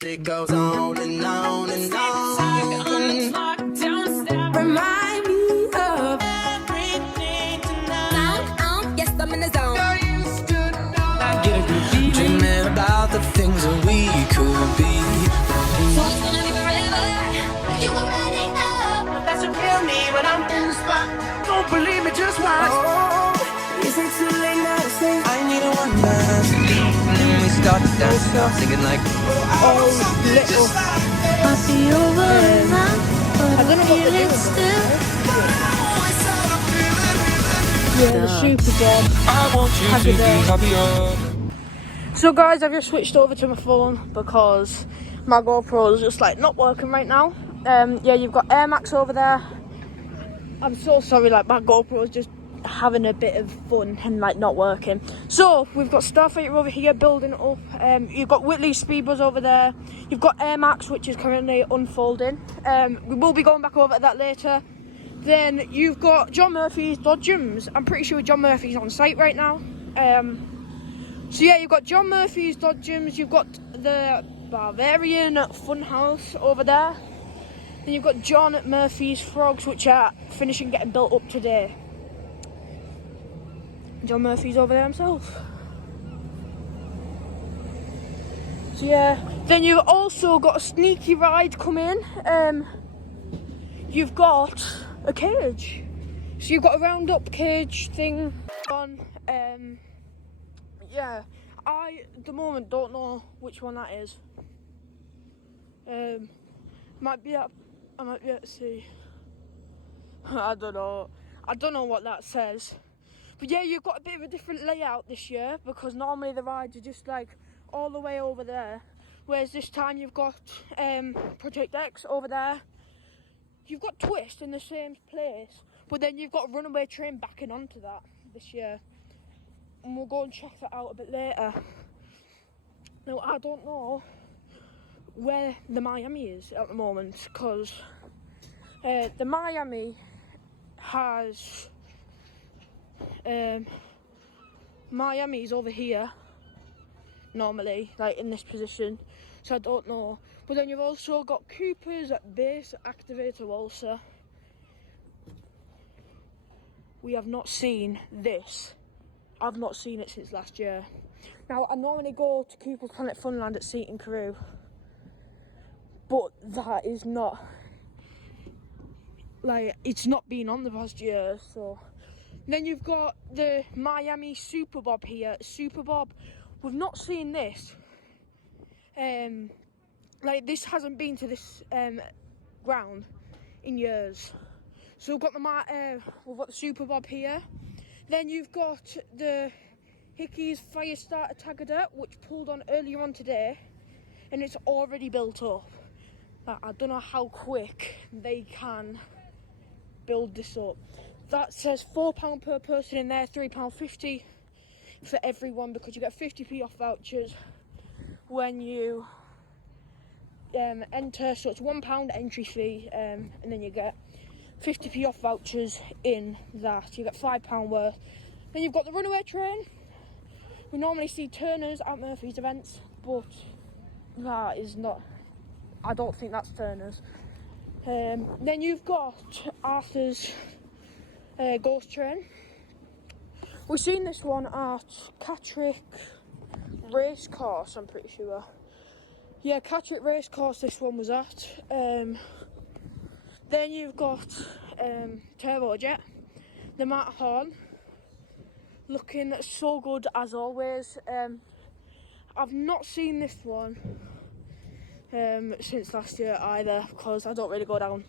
It goes on and on and on. Remind me of everything tonight. Yes, I'm in the zone. I get a good feeling. Dreaming about the things that we could be. So it's gonna be forever. You already know. That's a real me when I'm in the spot. Don't believe me, just watch. Oh, is it too late now to say I need a one last? And then we start to dance, start singing like Little. I'll be over now, but I feel it still. Yeah, the Super Bowl. I want you to be happier. So guys, I've just switched over to my phone because my GoPro is just like not working right now. Yeah, you've got Air Max over there. I'm so sorry, like my GoPro is just having a bit of fun and like not working. So we've got Starfighter over here building up. You've got Whitley's Speedbuzz over there. You've got Air Max, which is currently unfolding. We will be going back over to that later. Then you've got John Murphy's Dodgems. I'm pretty sure John Murphy's on site right now. So yeah, you've got John Murphy's Dodgems. You've got the Bavarian Funhouse over there. Then you've got John Murphy's Frogs, which are finishing getting built up today. John Murphy's over there himself. So yeah, then you've also got a sneaky ride coming. You've got a cage. So you've got a round up cage thing on. Yeah, I at the moment don't know which one that is. I might be able to see. I don't know what that says. But yeah, you've got a bit of a different layout this year because normally the rides are just like all the way over there, whereas this time you've got Project X over there. You've got Twist in the same place, but then you've got a runaway train backing onto that this year, and we'll go and check that out a bit later. Now I don't know where the Miami is at the moment because the Miami has Miami's over here normally, like in this position, so I don't know. But then you've also got Cooper's base activator also. We have not seen this. I've not seen it since last year. Now I normally go to Cooper's Planet Funland at Seaton Carew, but that is not, like, it's not been on the past year. So then you've got the Miami Super Bob here. Super Bob, we've not seen this. Like, this hasn't been to this ground in years. So we've got the Super Bob here. Then you've got the Hickey's Firestarter Tagada, which pulled on earlier on today, and it's already built up. I don't know how quick they can build this up. That says £4 per person in there, £3.50 for everyone, because you get 50p off vouchers when you enter. So it's £1 entry fee, and then you get 50p off vouchers in that. You get £5 worth. Then you've got the runaway train. We normally see Turner's at Murphy's events, but that is not, I don't think that's Turner's. Then you've got Arthur's Ghost Train. We've seen this one at Catterick Racecourse, I'm pretty sure. Yeah, Catterick Racecourse this one was at. Then you've got Turbojet, the Matterhorn, looking so good as always. I've not seen this one since last year either, because I don't really go down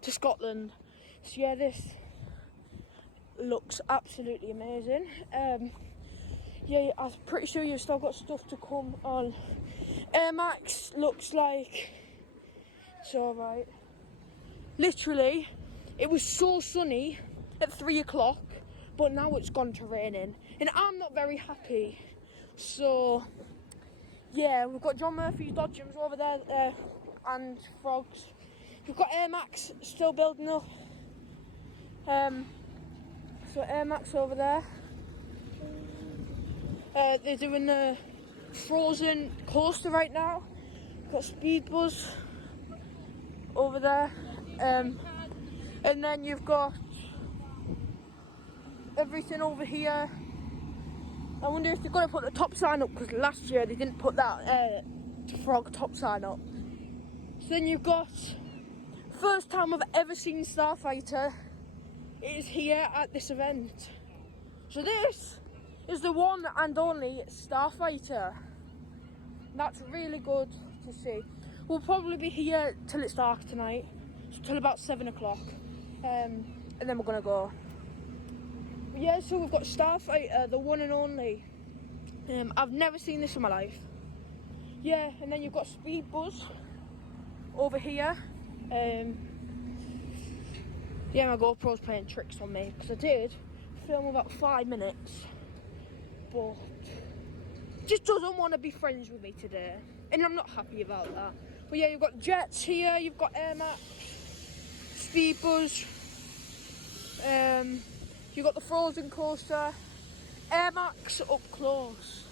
to Scotland. So yeah, this looks absolutely amazing. Yeah, I'm pretty sure you've still got stuff to come on. Air Max looks like it's alright. Literally, it was so sunny at 3 o'clock, but now it's gone to raining, and I'm not very happy. So yeah, we've got John Murphy's Dodgems over there, and Frogs. We've got Air Max still building up. So Air Max over there. They're doing the Frozen coaster right now. got Speed Buzz over there, and then you've got everything over here. I wonder if they're going to put the top sign up, because last year they didn't put that frog top sign up. So then you've got, first time I've ever seen Starfighter is here at this event. So this is the one and only Starfighter. That's really good to see. We'll probably be here till it's dark tonight, so till about 7 o'clock, and then we're gonna go. But yeah, so we've got Starfighter, the one and only. I've never seen this in my life. Yeah, and then you've got Speed Buzz over here. Yeah, my GoPro's playing tricks on me, because I did film about 5 minutes, but just doesn't want to be friends with me today, and I'm not happy about that. But yeah, you've got jets here, you've got Air Max, Speed Buzz, you've got the Frozen coaster, Air Max up close.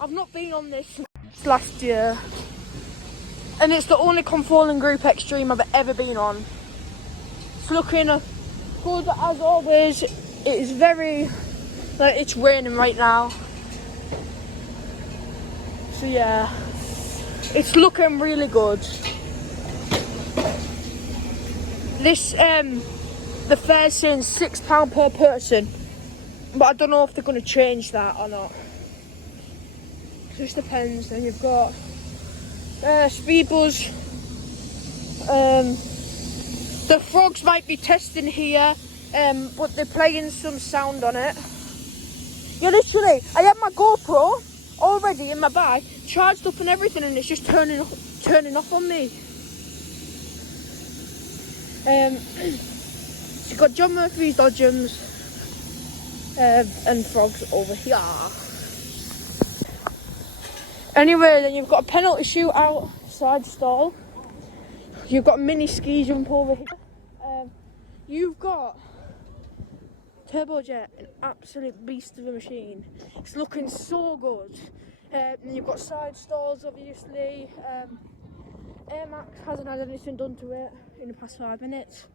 I've not been on this since last year, and it's the only Controlling Group Extreme I've ever been on. It's looking good as always. It is very, like, it's raining right now. So yeah, it's looking really good. This, the fair's saying £6 per person, but I don't know if they're going to change that or not. Just depends. Then you've got Speed Buzz. The frogs might be testing here, but they're playing some sound on it. Yeah, literally, I have my GoPro already in my bag, charged up and everything, and it's just turning off on me. So you've got John Murphy's Dodgems and frogs over here. Anyway, then you've got a penalty shootout side stall. You've got a mini ski jump over here. You've got Turbojet, an absolute beast of a machine. It's looking so good. And you've got side stalls, obviously. Air Max hasn't had anything done to it in the past 5 minutes.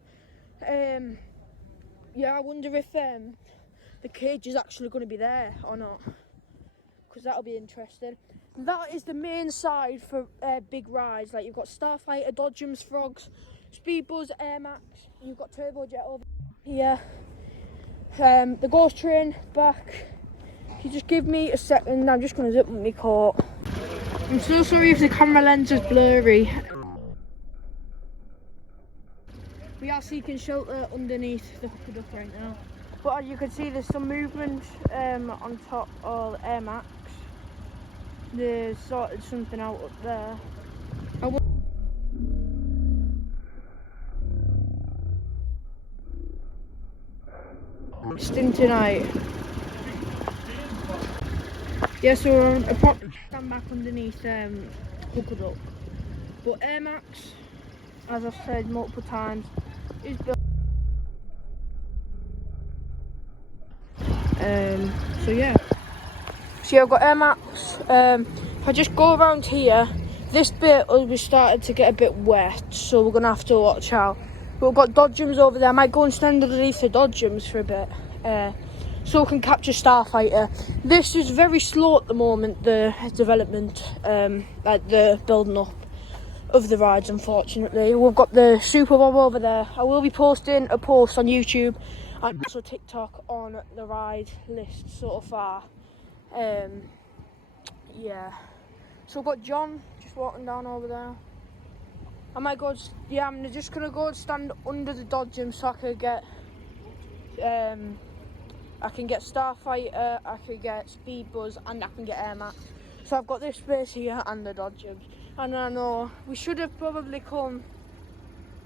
Yeah, I wonder if the cage is actually going to be there or not, because that'll be interesting. That is the main side for big rides. Like, you've got Starfighter, Dodgems, Frogs, Speed Buzz, Air Max. You've got Turbojet over here. The Ghost Train back. If you just give me a second, I'm just going to zip up my coat. I'm so sorry if the camera lens is blurry. We are seeking shelter underneath the Hooker Duck right now. But as you can see, there's some movement on top of Air Max. They sorted something out up there. In tonight. Yeah, so we're stand back underneath Hooker Duck. But Air Max, as I've said multiple times, is built. So yeah. So yeah, I've got Air Max. If I just go around here, this bit will be started to get a bit wet, so we're gonna have to watch out. But we've got Dodgems over there. I might go and stand underneath the Dodgems for a bit, so we can capture Starfighter. This is very slow at the moment, the development, like the building up of the rides, unfortunately. We've got the Super Bob over there. I will be posting a post on YouTube and also TikTok on the ride list so far. Yeah. So we've got John just walking down over there. I might go, yeah, I'm just gonna go and stand under the Dodgem so I can get, Starfighter, I can get Speed Buzz, and I can get Air Max. So I've got this space here and the Dodgems. And I know we should have probably come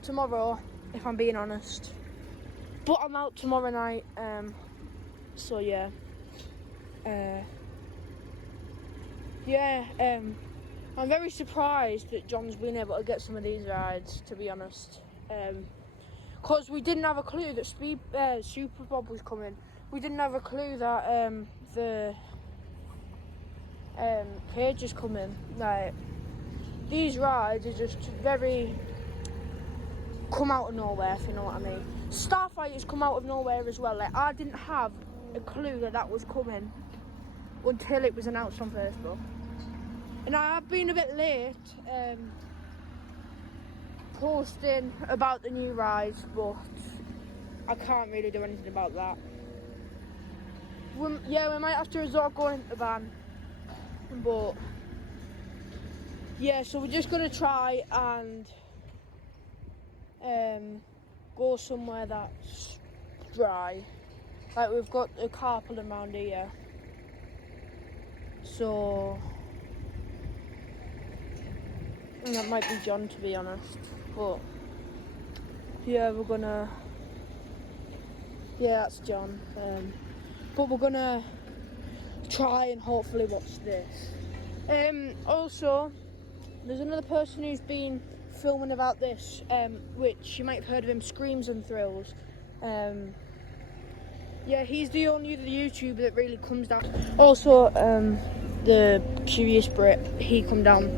tomorrow, if I'm being honest. But I'm out tomorrow night, so yeah. I'm very surprised that John's been able to get some of these rides, to be honest. Because we didn't have a clue that Super Bob was coming. We didn't have a clue that the cage is coming. Like, these rides are just very come out of nowhere, if you know what I mean. Starfighter's come out of nowhere as well. Like, I didn't have a clue that was coming until it was announced on Facebook. And I have been a bit late posting about the new rides, but I can't really do anything about that. We might have to resort going into the van, but yeah, so we're just gonna try and go somewhere that's dry. Like, we've got a car pulling around here, so and that might be John, to be honest, but yeah, that's John. But we're gonna try and hopefully watch this. Also, there's another person who's been filming about this, which you might have heard of him, Screams and Thrills. Yeah, he's the only other YouTuber that really comes down. Also, the Curious Brit, he come down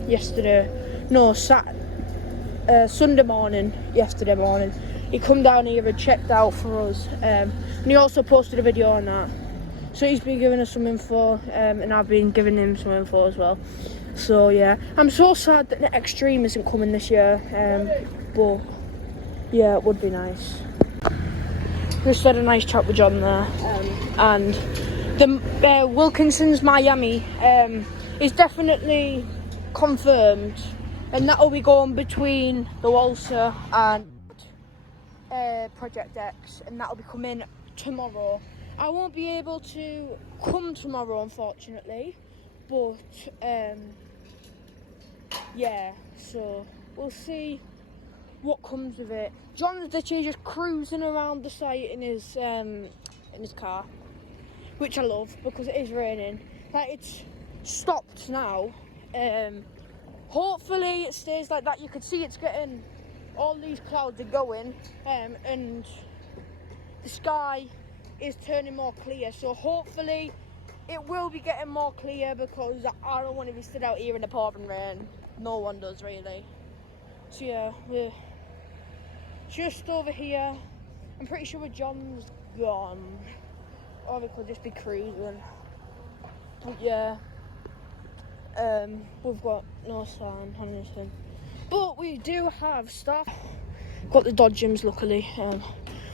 Sunday morning, yesterday morning. He come down here and checked out for us, and he also posted a video on that. So he's been giving us some info, and I've been giving him some info as well. So yeah, I'm so sad that the Extreme isn't coming this year, but yeah, it would be nice. Just had a nice chat with John there, and the Wilkinson's Miami is definitely confirmed, and that'll be going between the Walser and Project X, and that'll be coming tomorrow. I won't be able to come tomorrow, unfortunately, but yeah, so we'll see what comes of it. John's literally just cruising around the site in his car, which I love because it is raining. Like, it's stopped now. Hopefully it stays like that. You can see it's getting, all these clouds are going, and the sky is turning more clear, so hopefully it will be getting more clear, because I don't want to be stood out here in the pouring rain. No one does, really. So yeah, we're just over here. I'm pretty sure John's gone, or we could just be cruising. But yeah, we've got no sign on anything, but we do have stuff. Got the Dodgems, luckily.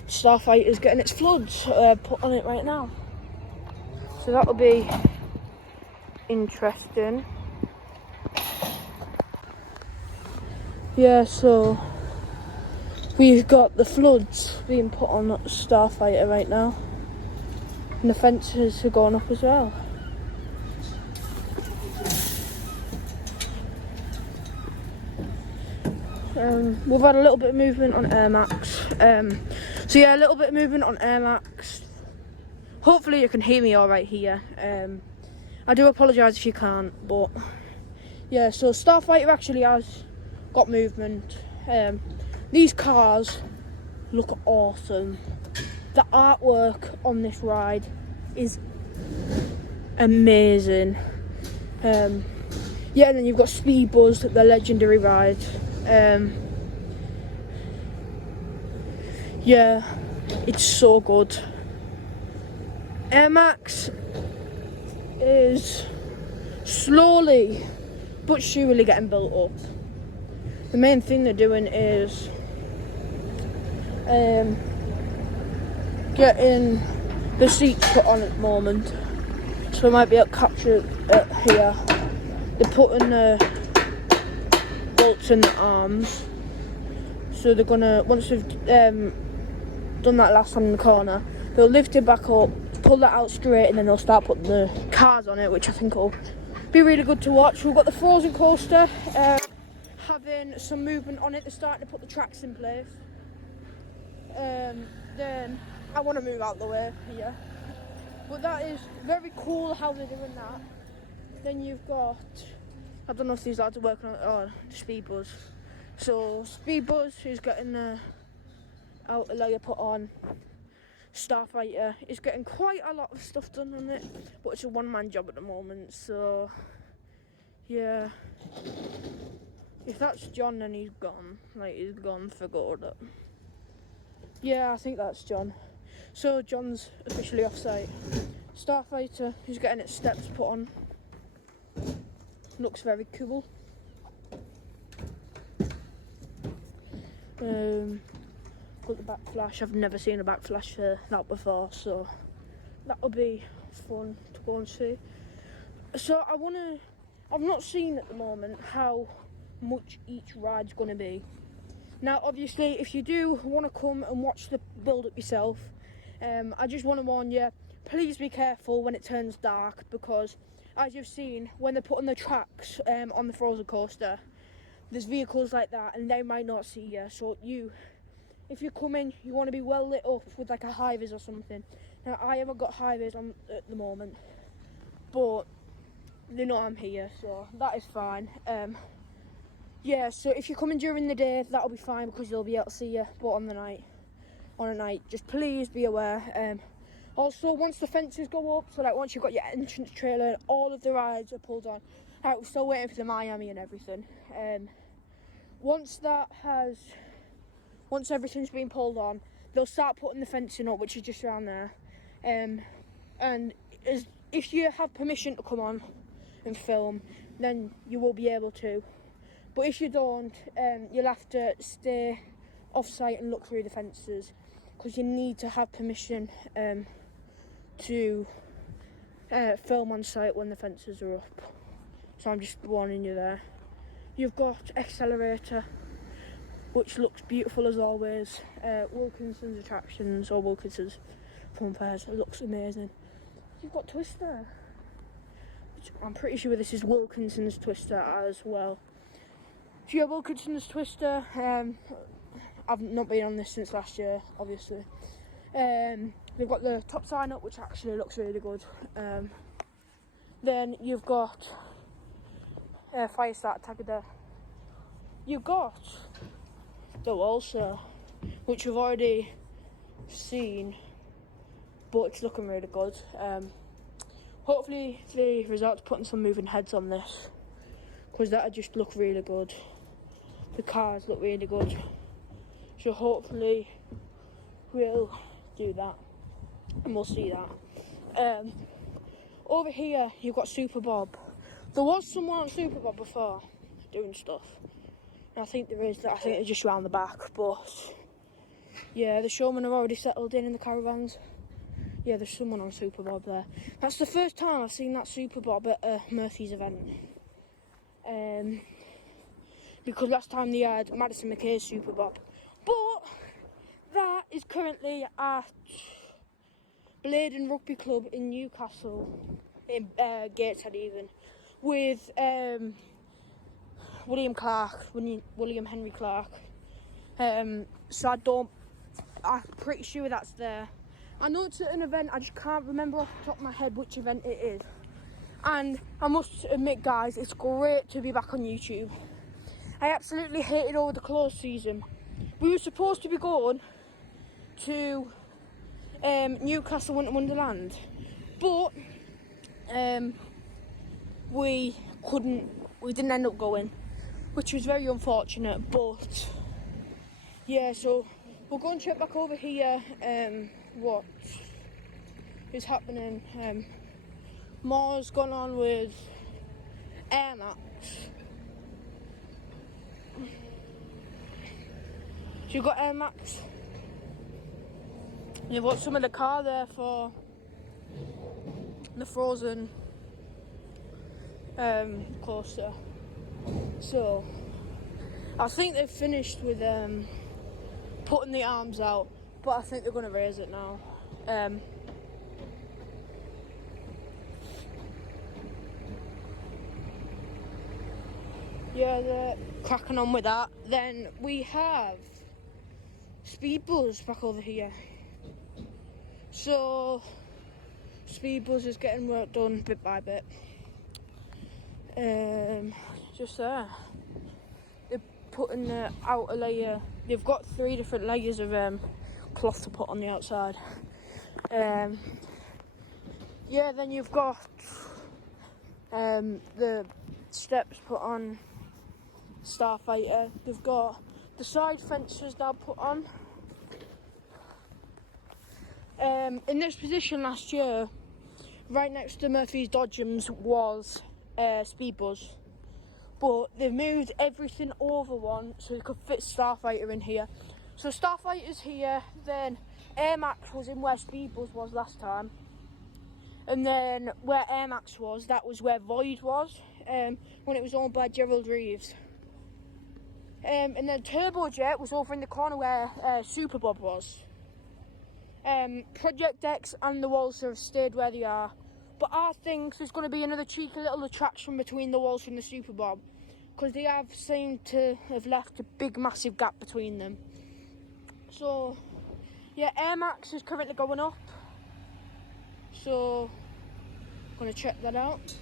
Starfighter's getting its floods put on it right now, so that'll be interesting. Yeah, so we've got the floods being put on Starfighter right now, and the fences are going up as well. We've had a little bit of movement on Air Max. So yeah, a little bit of movement on Air Max. Hopefully you can hear me all right here. I do apologise if you can't, but yeah, so Starfighter actually has got movement. These cars look awesome. The artwork on this ride is amazing. Yeah, and then you've got Speed Buzz, the legendary ride. Yeah, it's so good. Air Max is slowly but surely getting built up. The main thing they're doing is getting the seats put on at the moment, so I might be able to capture it here. They're putting the bolts in the arms, so they're gonna, once they've done that last one in the corner, they'll lift it back up, pull that out straight, and then they'll start putting the cars on it, which I think will be really good to watch. We've got the Frozen coaster having some movement on it. They're starting to put the tracks in place. Then I want to move out the way here, but that is very cool how they're doing that. Then you've got, I don't know if these lads are working on the Speed Buzz. So Speed Buzz, who's getting the outer layer put on. Starfighter is getting quite a lot of stuff done on it, but it's a one-man job at the moment, so yeah. If that's John, then he's gone. Like, he's gone for good. Yeah, I think that's John. So John's officially off site. Starfighter, who's getting its steps put on. Looks very cool. Got the backflash. I've never seen a backflash for that before, so that'll be fun to go and see. So I've not seen at the moment how much each ride's going to be. Now, obviously, if you do want to come and watch the build-up yourself, I just want to warn you, please be careful when it turns dark, because as you've seen, when they're putting the tracks on the Frozen coaster, there's vehicles like that and they might not see you. So if you're coming, you want to be well lit up with like a high-vis or something. Now, I haven't got high-vis on at the moment, but they know I'm here, so that is fine. Yeah, so if you're coming during the day, that'll be fine because they'll be able to see you. But on a night, just please be aware. Also, once the fences go up, so like once you've got your entrance trailer, all of the rides are pulled on. Right, we're still waiting for the Miami and everything. Once everything's been pulled on, they'll start putting the fencing up, which is just around there. And if you have permission to come on and film, then you will be able to. But if you don't, you'll have to stay off-site and look through the fences, because you need to have permission to film on site when the fences are up. So I'm just warning you there. You've got Accelerator, which looks beautiful as always. Wilkinson's Attractions, or Wilkinson's Funfair, it looks amazing. You've got Twister, which I'm pretty sure this is Wilkinson's Twister as well. So yeah, Wilkinson's Twister, I've not been on this since last year, obviously. They've got the top sign up, which actually looks really good. Then you've got Firestarter Tagada. You've got the Walser, which we've already seen, but it's looking really good. Hopefully the results putting some moving heads on this, because that'll just look really good. The cars look really good, so hopefully we'll do that and we'll see that. Over here you've got Super Bob. There was someone on Super Bob before doing stuff, and I think there is. I think they're just round the back, but yeah, the showmen have already settled in the caravans. Yeah, there's someone on Super Bob there. That's the first time I've seen that Super Bob at a Murphy's event. Because last time they had Madison McKay's Super Bob. But that is currently at Bladen Rugby Club in Newcastle, in Gateshead even, with William Henry Clark. So I'm pretty sure that's there. I know it's at an event, I just can't remember off the top of my head which event it is. And I must admit, guys, it's great to be back on YouTube. I absolutely hated over the closed season. We were supposed to be going to Newcastle Winter Wonderland, but we didn't end up going, which was very unfortunate. But yeah, so we'll go and check back over here what is happening. More's gone on with Air Max. So you've got Air Max. You've got some of the car there for the Frozen coaster. So I think they've finished with putting the arms out, but I think they're going to raise it now. Yeah, they're cracking on with that. Then we have Speed Buzz back over here. So Speed Buzz is getting work done bit by bit. Just there. They're putting the outer layer. They've got 3 different layers of cloth to put on the outside. Yeah, then you've got the steps put on Starfighter. They've got the side fences now put on. In this position last year, right next to Murphy's Dodgems was Speedbuzz, but they've moved everything over one so they could fit Starfighter in here. So Starfighter's here, then Air Max was in where Speedbuzz was last time, and then where Air Max was, that was where Void was when it was owned by Gerald Reeves. And then Turbojet was over in the corner where Super Bob was. Project X and the Waltzer have stayed where they are, but I think there's going to be another cheeky little attraction between the Waltzer and the Super Bob, because they have seemed to have left a big massive gap between them. So yeah, Air Max is currently going up, so I'm going to check that out.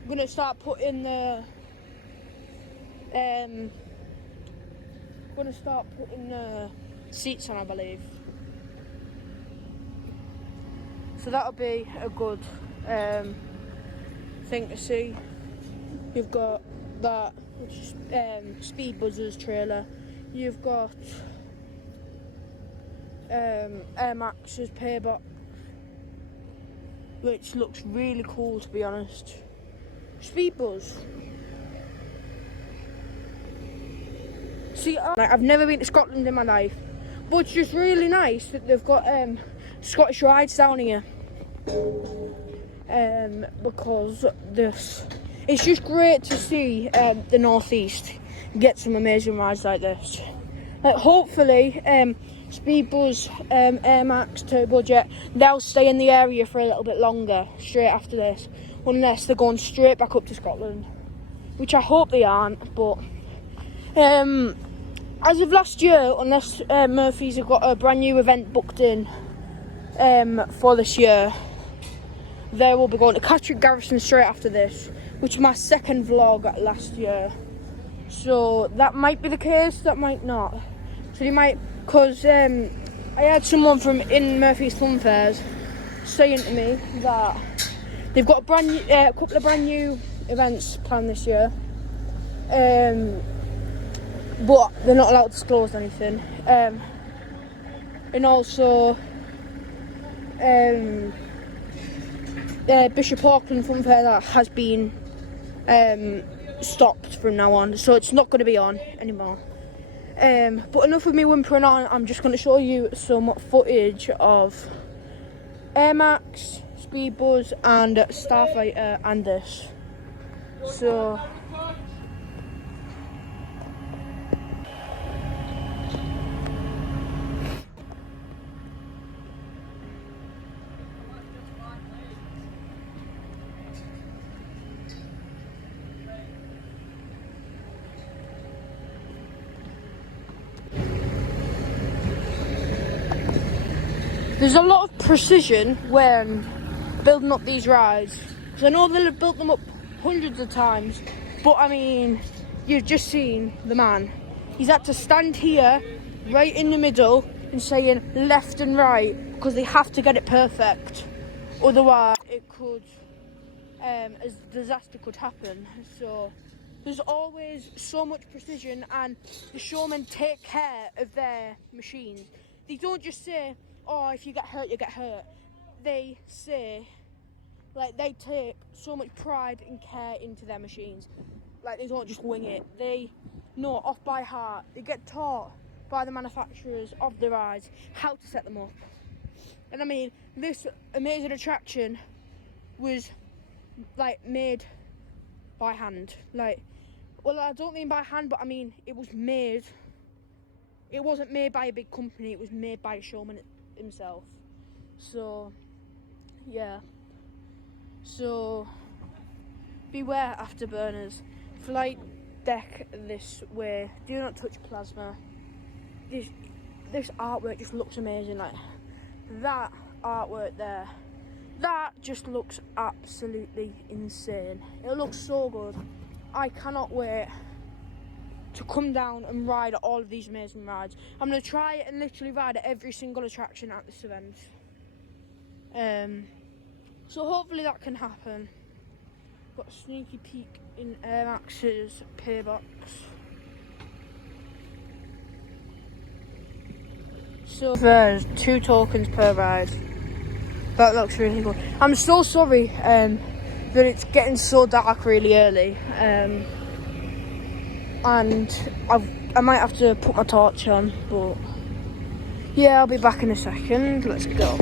I'm going to start putting the seats on, I believe. So that'll be a good thing to see. You've got that, which is Speedbuzz's trailer. You've got Air Max's paybox, which looks really cool, to be honest. Speedbuzz. See, I've never been to Scotland in my life, but it's just really nice that they've got Scottish rides down here. Because it's just great to see the northeast get some amazing rides like this. Hopefully Speedbuzz, Air Max, Turbojet, they'll stay in the area for a little bit longer straight after this, unless they're going straight back up to Scotland, which I hope they aren't. But as of last year, unless Murphy's have got a brand new event booked in for this year, they will be going to Catterick Garrison straight after this, which is my second vlog last year. So that might be the case, that might not. So you might, because I had someone from in Murphy's Funfairs saying to me that they've got a couple of brand new events planned this year, but they're not allowed to disclose anything. And also Bishop Auckland Funfair, that has been stopped from now on, so it's not going to be on anymore. But enough of me whimpering on. I'm just going to show you some footage of Air Max, Speedbuzz and Starfighter and this. So there's a lot of precision when building up these rides, because I know they'll have built them up hundreds of times, but I mean, you've just seen the man. He's had to stand here right in the middle and saying left and right, because they have to get it perfect, otherwise it could a disaster could happen. So there's always so much precision, and the showmen take care of their machines. They don't just say, oh, if you get hurt, you get hurt. They say, like, they take so much pride and care into their machines. Like, they don't just wing it. They know off by heart. They get taught by the manufacturers of the rides how to set them up. And I mean, this amazing attraction was, like, made by hand. Like, well, I don't mean by hand, but I mean, it was made. It wasn't made by a big company. It was made by a showman himself. So yeah, so beware afterburners. Flight deck this way, do not touch plasma. This artwork just looks amazing. Like that artwork there, that just looks absolutely insane. It looks so good. I cannot wait to come down and ride all of these amazing rides. I'm going to try and literally ride at every single attraction at this event. So hopefully that can happen. Got a sneaky peek in Air Max's paybox. So there's 2 tokens per ride. That looks really good. I'm so sorry that it's getting so dark really early. And I might have to put my torch on, but yeah, I'll be back in a second. Let's go.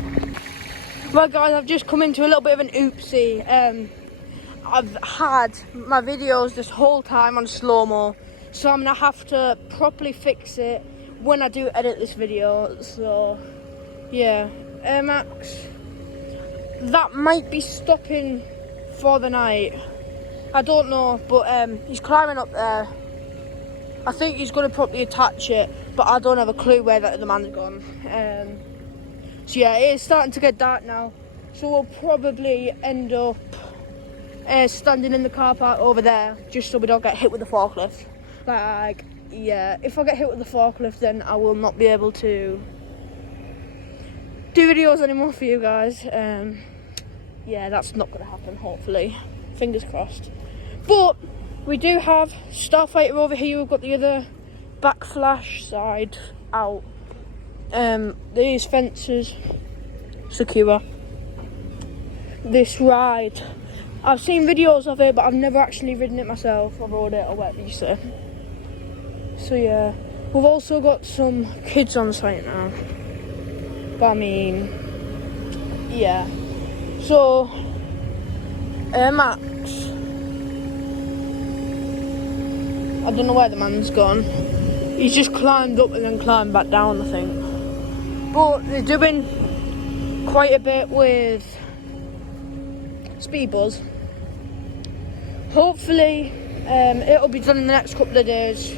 Right guys, I've just come into a little bit of an oopsie. I've had my videos this whole time on slow-mo, so I'm gonna have to properly fix it when I do edit this video. So yeah, Air Max, that might be stopping for the night. I don't know, but he's climbing up there. I think he's going to properly attach it, but I don't have a clue where the man's gone. So yeah, it is starting to get dark now, so we'll probably end up standing in the car park over there, just so we don't get hit with the forklift. Like, yeah, if I get hit with the forklift, then I will not be able to do videos anymore for you guys. Yeah, that's not going to happen, hopefully. Fingers crossed. But we do have Starfighter over here. We've got the other backflash side out. These fences secure. This ride, I've seen videos of it, but I've never actually ridden it myself, or rode it, or whatever you say. So yeah, we've also got some kids on site now. But I mean, yeah. So, Air Max, I don't know where the man's gone. He's just climbed up and then climbed back down, I think. But they're doing quite a bit with speed buzz. Hopefully, it'll be done in the next couple of days.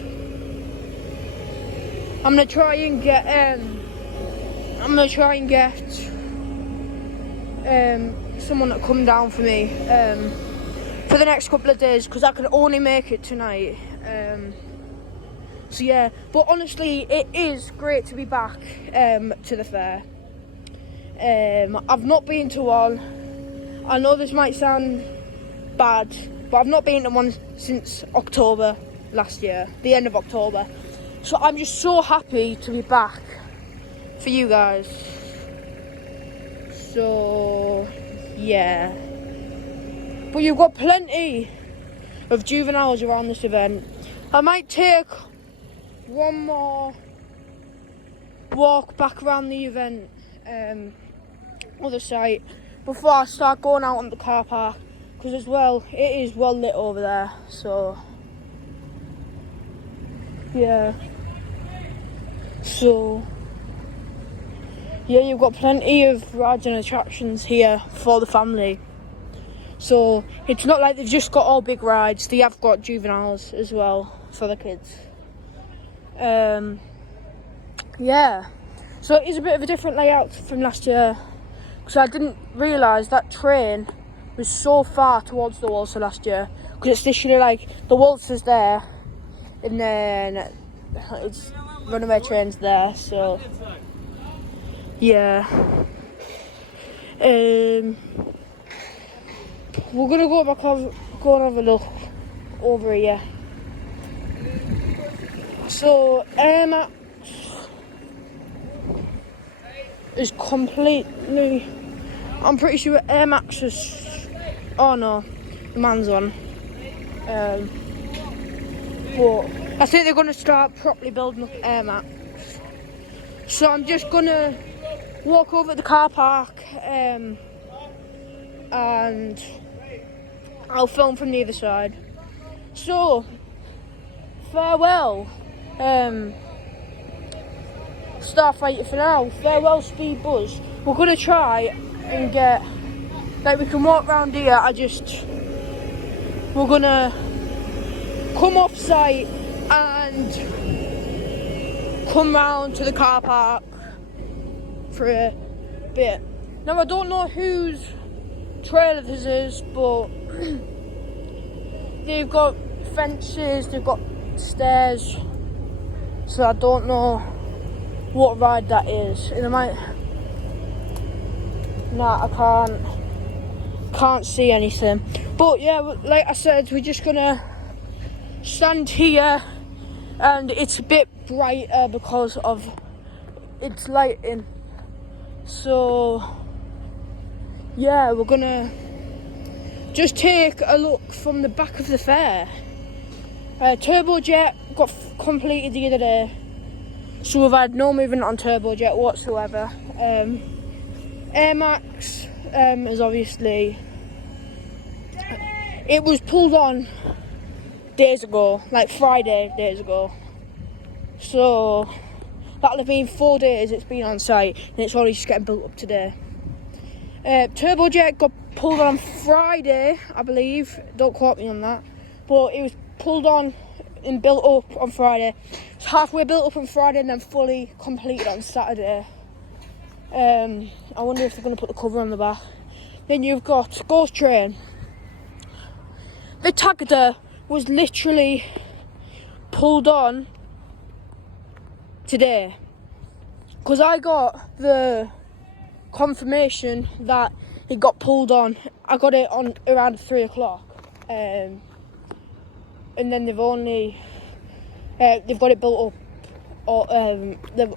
I'm gonna try and get someone to come down for me for the next couple of days, because I can only make it tonight. So yeah, but honestly, it is great to be back to the fair. I've not been to one. I know this might sound bad, but I've not been to one since October last year, the end of October. So I'm just so happy to be back for you guys. So yeah, but you've got plenty of juveniles around this event. I might take one more walk back around the event, other site, before I start going out on the car park, because as well, it is well lit over there. So yeah, you've got plenty of rides and attractions here for the family. So it's not like they've just got all big rides, they have got juveniles as well for the kids. Yeah, so it is a bit of a different layout from last year, because I didn't realise that train was so far towards the Walser last year, because it's literally like the Walser's there and then it's runaway trains there. So yeah, we're gonna go back over, go and have a look over here. So Air Max is completely, I'm pretty sure Air Max is, oh no, the man's on. But I think they're going to start properly building up Air Max. So I'm just going to walk over to the car park and I'll film from the other side. So, farewell Starfighter for now, farewell Speed Buzz. We're going to try and get, like, we can walk around here, we're going to come off site and come round to the car park for a bit. Now I don't know whose trailer this is, but they've got fences, they've got stairs, so I don't know what ride that is. And I might, nah, I can't see anything. But yeah, like I said, we're just gonna stand here, and it's a bit brighter because of it's lighting. So yeah, we're gonna just take a look from the back of the fair. Turbojet got completed the other day, so we've had no movement on Turbojet whatsoever. Air Max is obviously, it was pulled on days ago, like Friday days ago. So that'll have been 4 days it's been on site, and it's only just getting built up today. Turbojet got pulled on Friday, I believe. Don't quote me on that, but it was pulled on and built up on Friday. It's halfway built up on Friday and then fully completed on Saturday. I wonder if they're going to put the cover on the back. Then you've got Ghost Train. The Tagada was literally pulled on today, because I got the confirmation that it got pulled on. I got it on around 3 o'clock, and then they've got it built up, or they've